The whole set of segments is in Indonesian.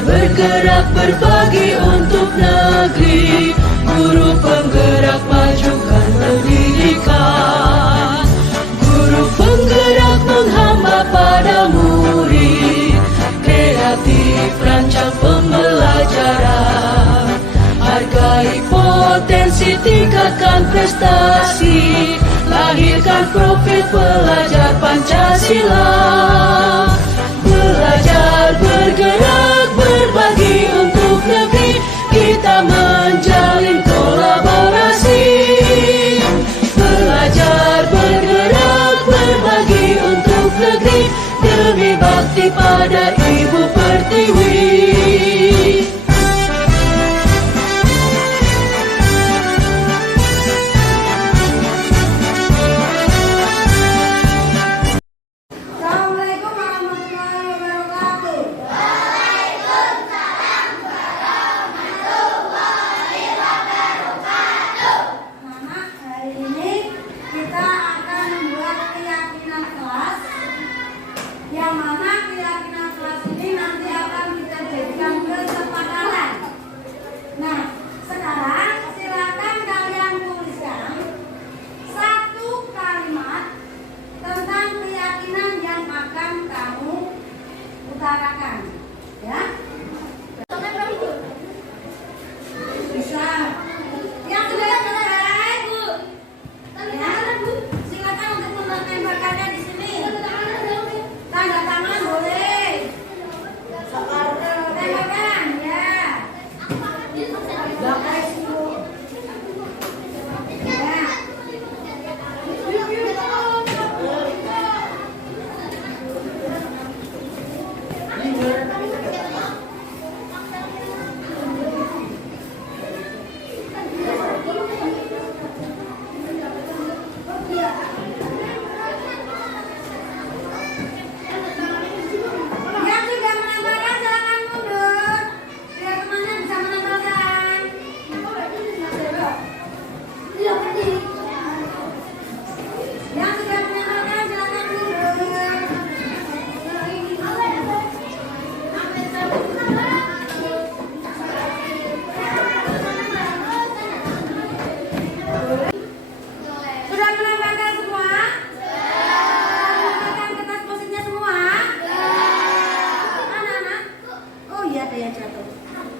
bergerak berbagi untuk negeri, guru penggerak majukan pendidikan, guru penggerak menghamba pada murid, kreatif rancang pembelajaran, hargai potensi tingkatkan prestasi, lahirkan profil pelajar Pancasila. Belajar bergerak berbagi untuk negeri, kita menjalin kolaborasi. Belajar bergerak berbagi untuk negeri, demi bakti pada Ibu Pertiwi. Yang mana keyakinan kelas ini nanti akan kita jadikan kesepakatan. Nah, sekarang silakan kalian tuliskan satu kalimat tentang keyakinan yang akan kamu utarakan, ya. Bisa. Yang sudah selesai, Bu. Ya, silakan untuk menembakkannya di sini. Tanda tangan boleh. Tembakan ya. Bakai dulu. Ya. Yang sudah menambahkan silakan mundur. Biar temannya bisa menambahkan. Yang sudah menambahkan silakan mundur. Sudah menambahkan semua? Menambahkan kertas positnya semua? Anak-anak? Oh iya, ada yang jatuh.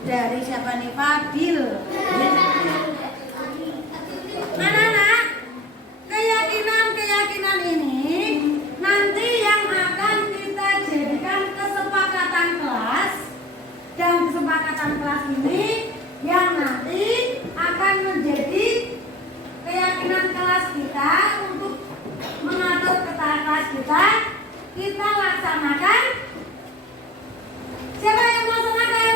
Dari siapa nih? Fadil. Anak-anak, keyakinan ini nanti yang akan kita jadikan kesepakatan kelas. Dan kesepakatan kelas ini yang nanti akan menjadi keyakinan kelas kita untuk mengatur kelas kita laksanakan. Siapa yang melaksanakan?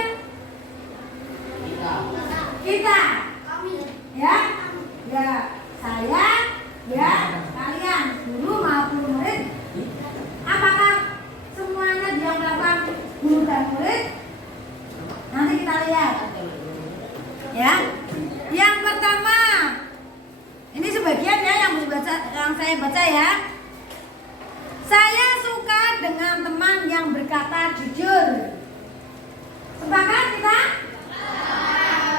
Kita. Ya, ya, saya, ya, kalian, guru maupun murid. Apakah semuanya dia melakukan, guru dan murid? Nanti kita lihat. Ya, yang pertama, ini sebagian ya yang saya baca ya. Saya suka dengan teman yang berkata jujur. Sepakat kita?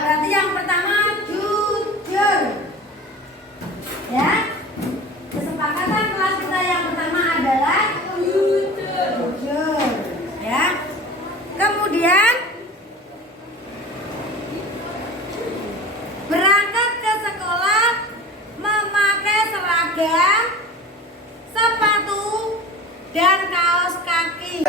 Berarti yang pertama jujur. Ya. Kesepakatan kelas kita yang pertama adalah jujur. Ya. Kemudian berangkat ke sekolah memakai seragam, sepatu, dan kaos kaki.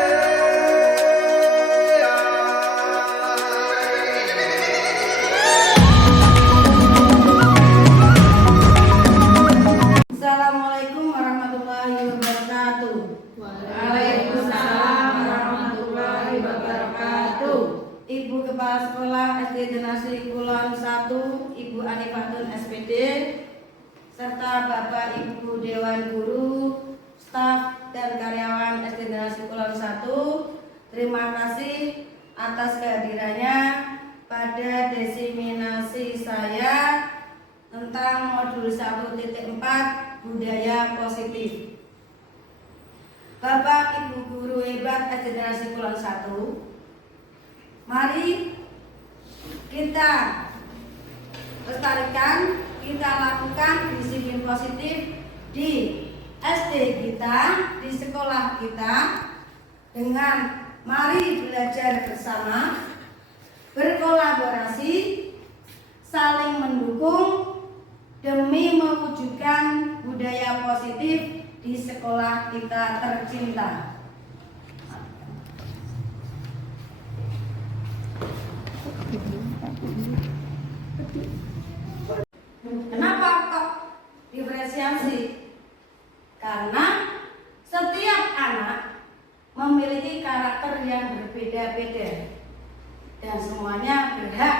Assalamualaikum warahmatullahi wabarakatuh. Waalaikumsalam warahmatullahi wabarakatuh. Ibu Kepala Sekolah SD Donasi Kulon 1, Ibu Anifatun SPD, serta Bapak Ibu Dewan Guru, staf dan karyawan SD Donasi Kulon 1, terima kasih atas kehadirannya pada diseminasi saya tentang modul 1.4 budaya positif. Bapak Ibu guru hebat SD Donasi Kulon 1, Mari kita lestarikan, kita lakukan disiplin positif di SD kita, di sekolah kita, dengan mari belajar bersama, berkolaborasi, saling mendukung demi mewujudkan budaya positif di sekolah kita tercinta. Kenapa kok diferensiasi? Karena setiap anak memiliki karakter yang berbeda-beda dan semuanya berhak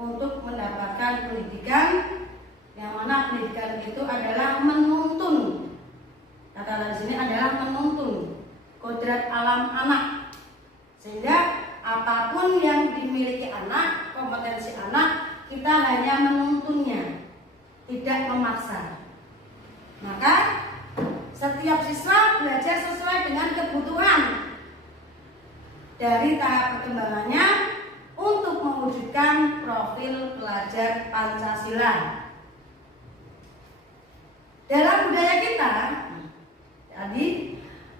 untuk mendapatkan pendidikan, yang mana pendidikan itu adalah menuntun. Kata di sini adalah menuntun kodrat alam anak, sehingga apapun yang dimiliki anak, kompetensi anak, kita hanya menuntunnya, tidak memaksa. Maka setiap siswa belajar sesuai dengan kebutuhan dari tahap perkembangannya untuk mewujudkan profil pelajar Pancasila. Dalam budaya kita, jadi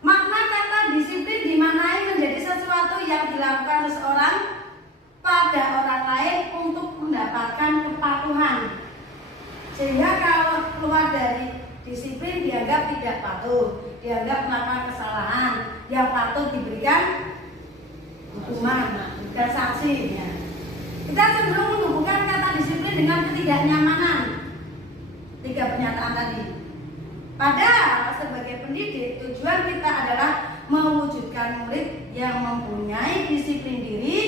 makna kata disiplin dimaknai menjadi sesuatu yang dilakukan seseorang pada orang lain untuk mendapatkan kepatuhan. Sehingga kalau keluar dari disiplin dianggap tidak patuh, dianggap melakukan kesalahan, yang patut diberikan hukuman, bukan sanksi. Ya. Kita cenderung menghubungkan kata disiplin dengan ketidaknyamanan. 3 pernyataan tadi. Padahal sebagai pendidik, tujuan kita adalah mewujudkan murid yang mempunyai disiplin diri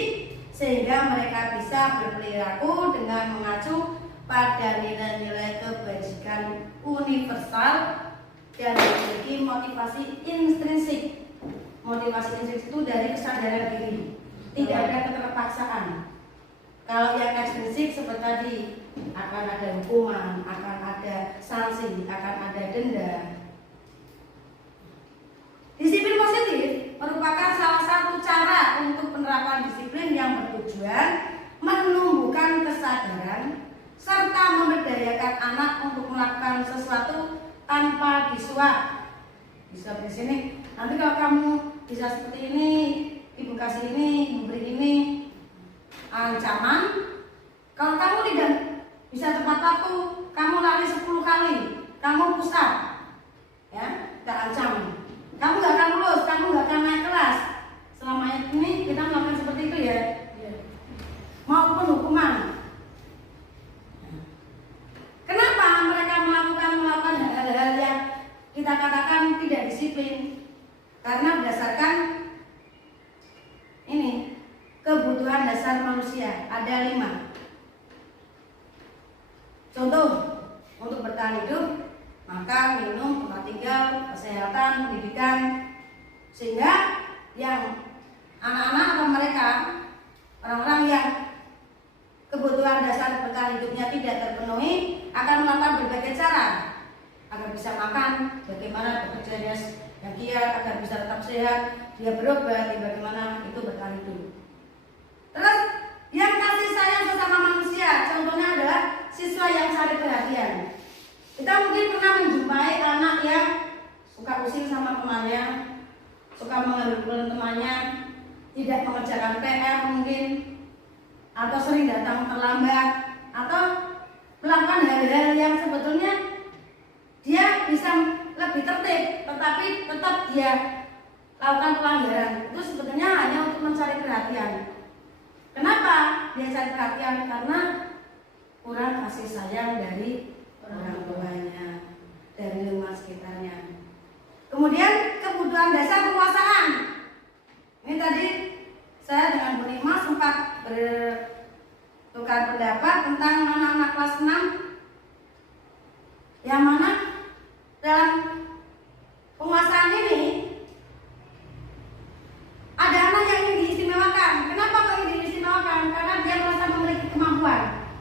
sehingga mereka bisa berperilaku dengan mengacu pada nilai-nilai kebajikan universal dan memiliki motivasi intrinsik. Motivasi intrinsik itu dari kesadaran diri, tidak ada keterpaksaan. Kalau yang ekstrinsik seperti tadi, akan ada hukuman, akan ada sanksi, akan ada denda. Disiplin positif merupakan salah satu cara untuk penerapan disiplin yang bertujuan menumbuhkan kesadaran serta memberdayakan anak untuk melakukan sesuatu tanpa disuap. Disuap di sini. Nanti kalau kamu bisa seperti ini, ibu kasih ini, ibu beri ini, ancaman. Kalau kamu tidak bisa tepat waktu, kamu lari 10 kali, kamu push up, ya, kita ancam. Kamu gak akan lulus, kamu gak akan naik kelas. Selama ini kita melakukan seperti itu ya, maupun hukuman. Kenapa mereka melakukan hal-hal yang kita katakan tidak disiplin? Karena berdasarkan ini kebutuhan dasar manusia ada 5. Contoh, untuk bertahan hidup, makan, minum, tempat tinggal, kesehatan, pendidikan. Sehingga yang anak-anak atau mereka, orang-orang yang kebutuhan dasar bertahan hidupnya tidak terpenuhi, akan melakukan berbagai cara agar bisa makan, bagaimana bekerjanya yang giat, agar bisa tetap sehat, dia berobat, bagaimana itu bertahan hidup. Terus yang kasih sayang sesama manusia, contohnya adalah siswa yang cari perhatian. Kita mungkin pernah menjumpai anak yang suka usil sama temannya, suka mengambil temannya, tidak mengerjakan PR mungkin, atau sering datang terlambat, atau melakukan hal-hal yang sebetulnya dia bisa lebih tertib, tetapi tetap dia lakukan pelanggaran. Itu sebetulnya hanya untuk mencari perhatian. Kenapa dia cari perhatian? Karena kurang kasih sayang dari orang tuanya, dari lingkungan sekitarnya. Kemudian kebutuhan dasar penguasaan. Ini tadi saya dengan Bu Nima sempat bertukar pendapat tentang anak-anak kelas 6, yang mana dalam penguasaan ini ada anak yang ingin diistimewakan. Kenapa kok ingin diistimewakan? Karena dia merasa memiliki kemampuan,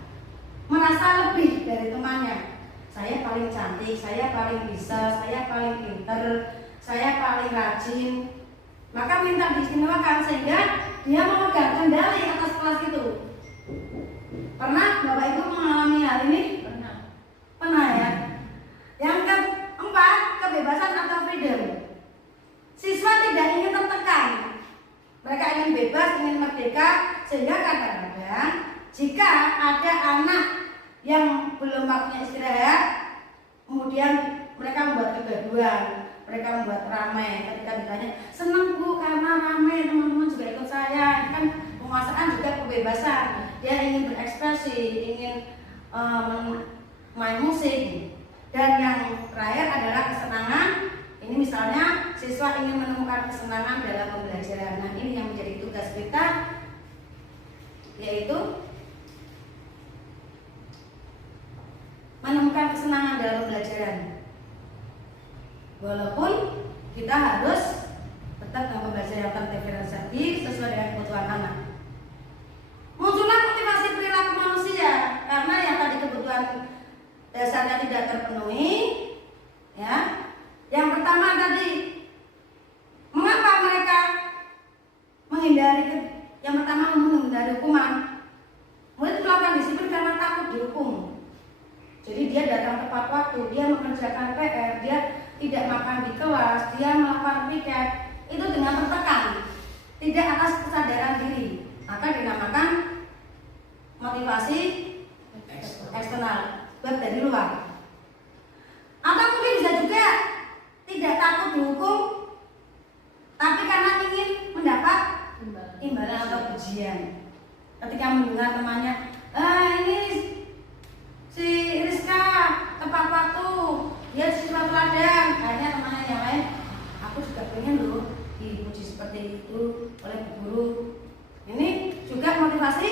merasa lebih dari temannya. Saya paling cantik, saya paling bisa, saya paling pinter, saya paling rajin. maka minta diistimewakan sehingga dia memegang kendali atas kelas itu. Pernah Bapak Ibu mengalami hal ini? Pernah ya. Yang keempat, kebebasan atau freedom. Siswa tidak ingin tertekan. Mereka ingin bebas, ingin merdeka, sehingga kadang-kadang jika ada anak yang belum waktunya istirahat, kemudian mereka membuat kegaduhan, mereka membuat ramai. Ketika ditanya, senang Bu karena ramai, teman-teman juga ikut saya. Kan penguasaan juga kebebasan. Dia ingin berekspresi, ingin main musik. Dan yang terakhir adalah kesenangan. Ini misalnya siswa ingin menemukan kesenangan dalam pembelajaran. Nah, ini yang menjadi tugas kita, yaitu menemukan kesenangan dalam pembelajaran. Walaupun kita harus tetap dalam pembelajaran yang terdiferensiasi sesuai dengan kebutuhan anak. Muncullah motivasi perilaku manusia karena yang tadi kebutuhan dasarnya tidak terpenuhi, ya. Yang pertama tadi, mengapa mereka menghindari hukuman? Murid melakukan disiplin karena takut dihukum. Jadi dia datang tepat waktu, dia mengerjakan PR, dia tidak makan di kelas, dia melakukan piket, itu dengan tertekan, tidak atas kesadaran diri. Maka dinamakan motivasi eksternal, buat dari luar. Atau mungkin bisa juga tidak takut dihukum, tapi karena ingin mendapat imbalan atau pujian. Ketika mendengar temannya, ini si Rizka tepat waktu, dia siswa teladan, kayaknya temannya yang lain, aku juga pengen loh dipuji seperti itu oleh guru. Ini juga motivasi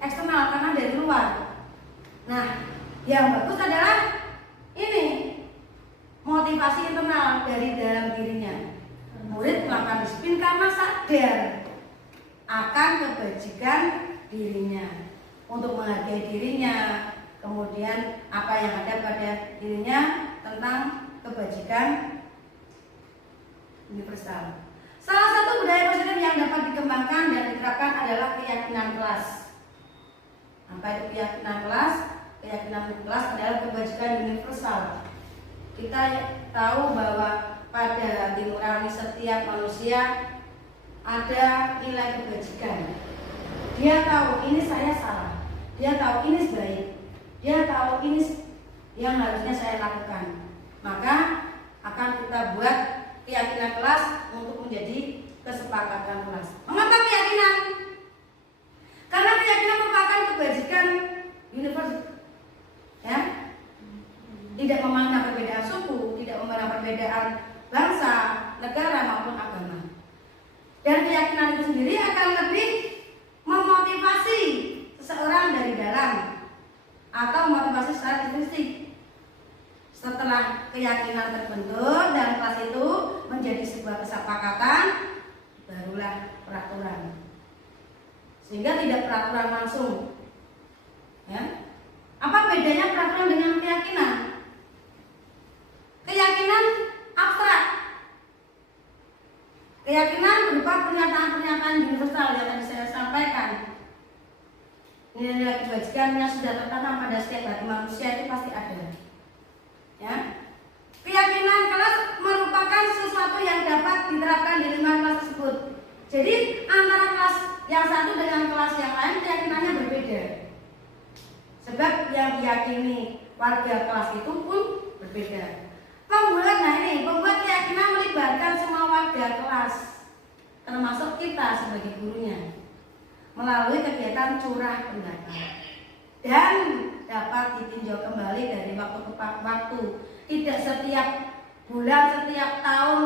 eksternal karena dari luar. Nah, yang bagus adalah ini motivasi internal dari dalam dirinya. Murid melakukan disiplin karena sadar akan kebajikan dirinya, untuk menghargai dirinya, kemudian apa yang ada pada dirinya tentang kebajikan universal. Salah satu budaya positif yang dapat dikembangkan dan diterapkan adalah keyakinan kelas. Apa itu keyakinan kelas? Keyakinan kelas adalah kebajikan universal. Kita tahu bahwa pada hati nurani setiap manusia ada nilai kebajikan. Dia tahu ini saya salah, dia tahu ini baik, dia tahu ini yang harusnya saya lakukan. Maka akan kita buat keyakinan kelas untuk menjadi kesepakatan kelas. Mengapa keyakinan? Karena keyakinan merupakan kebajikan universal, ya. Tidak memandang perbedaan suku, tidak memandang perbedaan bangsa, negara maupun agama. Dan keyakinan itu sendiri akan lebih memotivasi seseorang dari dalam atau motivasi secara intrinsik. Setelah keyakinan terbentuk dan kelas itu menjadi sebuah kesepakatan, barulah peraturan. Sehingga tidak peraturan langsung. Ya. Apa bedanya peraturan dengan keyakinan? Keyakinan abstrak. Keyakinan berupa pernyataan-pernyataan universal yang tadi saya sampaikan. Nilai kebajikan yang sudah tertanam pada setiap hati manusia itu pasti ada. Ya. Keyakinan kelas merupakan sesuatu yang dapat diterapkan di lingkungan kelas tersebut. Jadi antara kelas yang satu dengan kelas yang lain keyakinannya berbeda. Sebab yang diyakini warga kelas itu pun berbeda. Pembuat keyakinan melibatkan semua warga kelas, termasuk kita sebagai gurunya, melalui kegiatan curah pendapat dan dapat ditinjau kembali dari waktu ke waktu. Tidak setiap bulan, setiap tahun,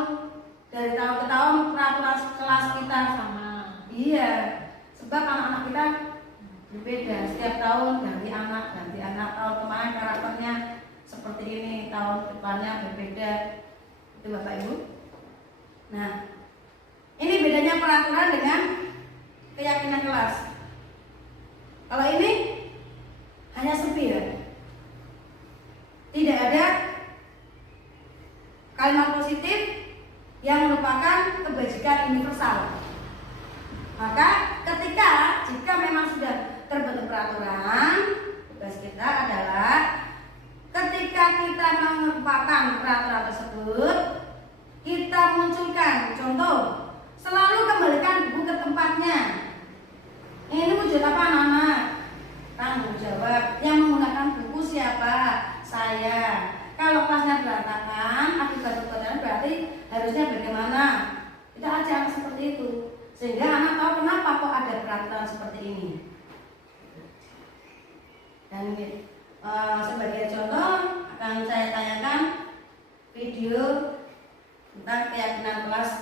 dari tahun ke tahun peraturan kelas kita sama. Iya, sebab anak-anak kita berbeda. Setiap tahun ganti anak, tahun kemarin karakternya seperti ini, tahun depannya berbeda. Itu Bapak Ibu. Nah, ini bedanya peraturan dengan keyakinan kelas. Kalau ini hanya sepir, tidak ada kalimat positif yang merupakan kebajikan universal. Maka jika memang sudah terbentuk peraturan, tugas kita adalah ketika kita mengumpulkan peraturan tersebut, kita munculkan contoh, selalu kembalikan buku ke tempatnya. Ini wujud apa anak-anak? Tanggung jawab. Yang menggunakan buku siapa? Saya. Kalau kelasnya berantakan, akibat perbuatan berarti harusnya bagaimana? Kita ajarkan seperti itu, sehingga anak tahu kenapa kok ada peraturan seperti ini. Dan sebagai contoh akan saya tanyakan video tentang keyakinan kelas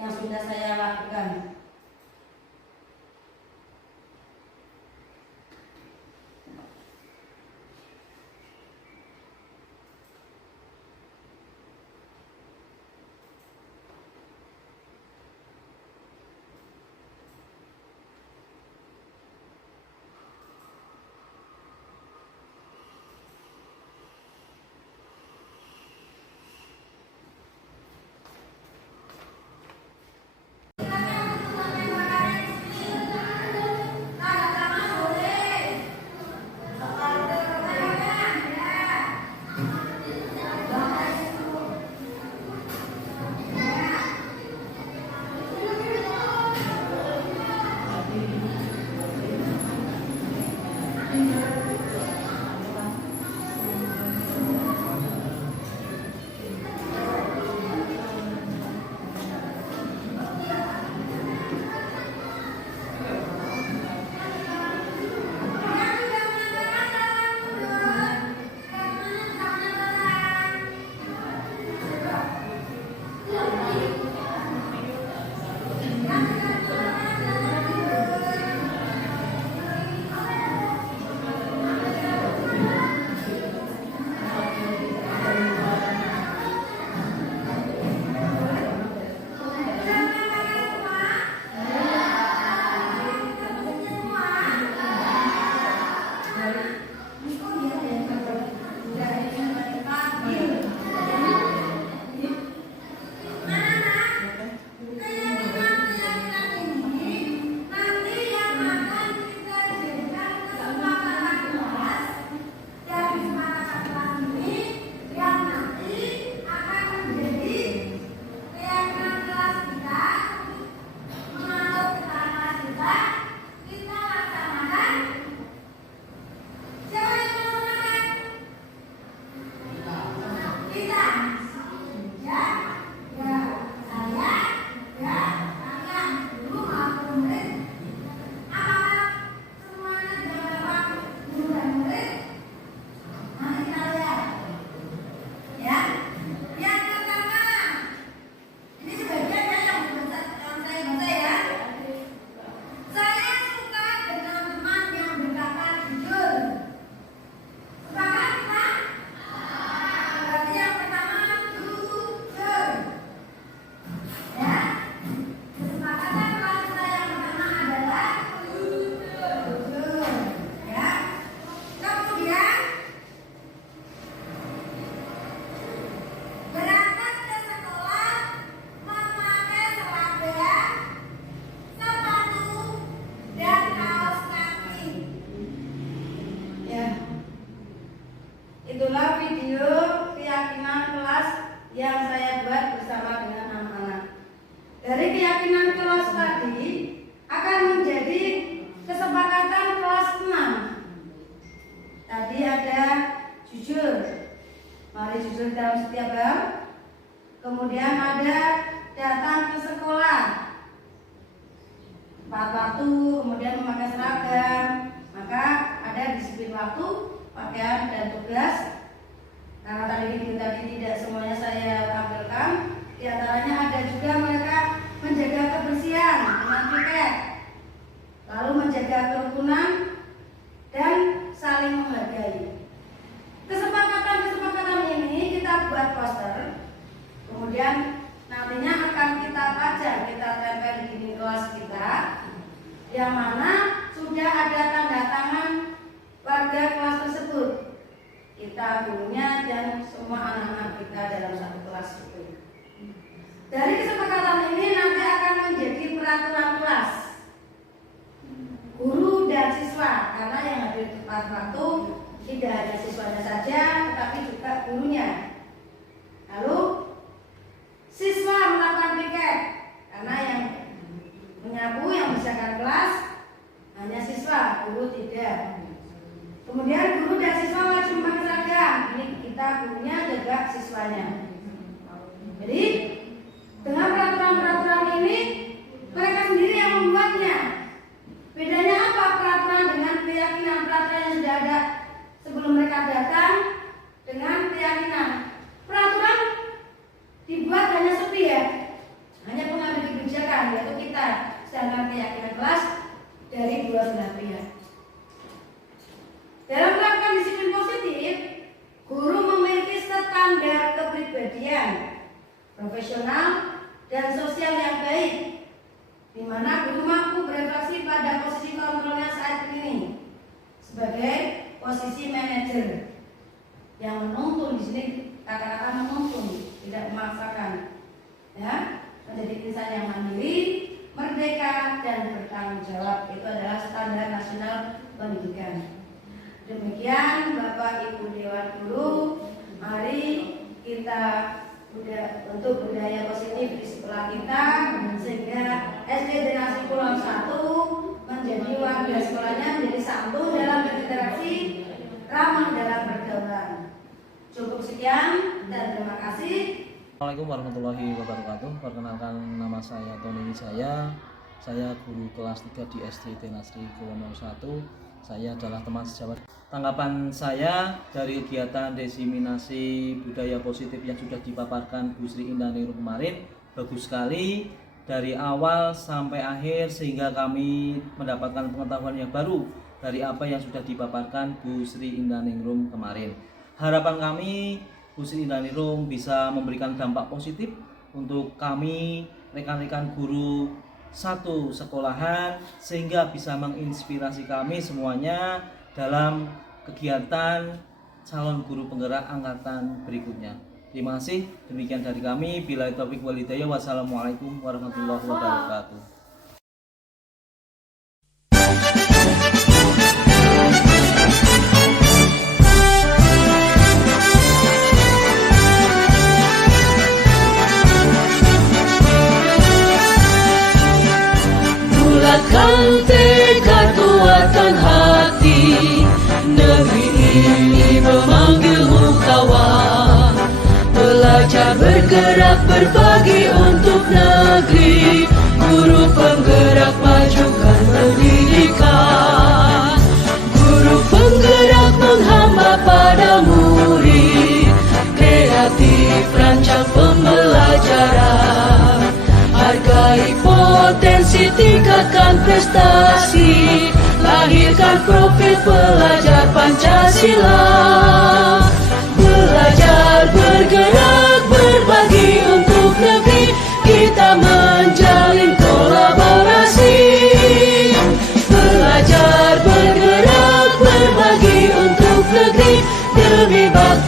yang sudah saya lakukan. Itulah video keyakinan kelas yang saya buat bersama dengan anak-anak. Dari keyakinan kelas tadi akan menjadi kesepakatan kelas 6. Tadi ada jujur, mari jujur dalam setiap hal. Kemudian ada datang ke sekolah, tepat waktu, kemudian memakai seragam. Maka ada disiplin waktu, pakaian dan tugas. Karena tadi video tadi tidak semuanya saya tampilkan, di antaranya ada juga mereka menjaga kebersihan dengan piket, lalu menjaga kerukunan dan saling menghargai. Kesepakatan ini kita buat poster, kemudian nantinya akan kita pajang, kita tempel di dinding kelas kita, yang mana sudah ada tanda tangan warga kelas tersebut, kita gurunya dan semua anak-anak kita dalam satu kelas itu. Dari kesepakatan ini nanti akan kelas hanya siswa, guru tidak. Kemudian guru dan siswa wajib memakai seragam. Ini kita gurunya jaga siswanya. Jadi dengan peraturan-peraturan ini mereka sendiri yang membuatnya. Bedanya apa peraturan dengan keyakinan? Peraturan yang sudah ada sebelum mereka datang dengan keyakinan. Peraturan dibuat hanya sepi ya, hanya pengambil kebijakan yaitu kita, sedangkan keyakinan kelas dari dua belah pihak. Dalam melakukan disiplin positif, guru memiliki standar kepribadian profesional dan sosial yang baik, di mana guru mampu berefleksi pada posisi kontrolnya saat ini sebagai posisi manajer yang menuntun. Di sini kata-kata menuntun, tidak memaksakan, ya, menjadi insan yang mandiri, merdeka dan bertanggung jawab. Itu adalah standar nasional pendidikan. Demikian Bapak Ibu Dewan Guru, mari kita untuk budaya positif di sekolah kita, sehingga SD Generasi Pulau 1 menjadi warga sekolahnya menjadi santun dalam berinteraksi, ramah dalam pergaulan. Cukup sekian dan terima kasih. Assalamualaikum warahmatullahi wabarakatuh. Perkenalkan, nama saya Tony Wijaya. Saya guru kelas 3 di SD Denasri Kuwono 1. Saya adalah teman sejawat. Tanggapan saya dari kegiatan diseminasi budaya positif yang sudah dipaparkan Bu Sri Indah Ningrum kemarin, bagus sekali dari awal sampai akhir, sehingga kami mendapatkan pengetahuan yang baru dari apa yang sudah dipaparkan Bu Sri Indah Ningrum kemarin. Harapan kami Bu Sri Indah Ningrum bisa memberikan dampak positif untuk kami rekan-rekan guru satu sekolahan, sehingga bisa menginspirasi kami semuanya dalam kegiatan calon guru penggerak angkatan berikutnya. Terima kasih. Demikian dari kami. Billahi taufiq wal hidayah. Wassalamualaikum warahmatullahi wabarakatuh. Bulatkan tekad, kuatkan hati, negeri ini memanggilmu kawan. Belajar bergerak berbagi untuk negeri, guru penggerak majukan pendidikan. Guru penggerak menghamba pada murid, kreatif rancang pembelajaran. Hargai potensi, tingkatkan prestasi, lahirkan profil pelajar Pancasila. Belajar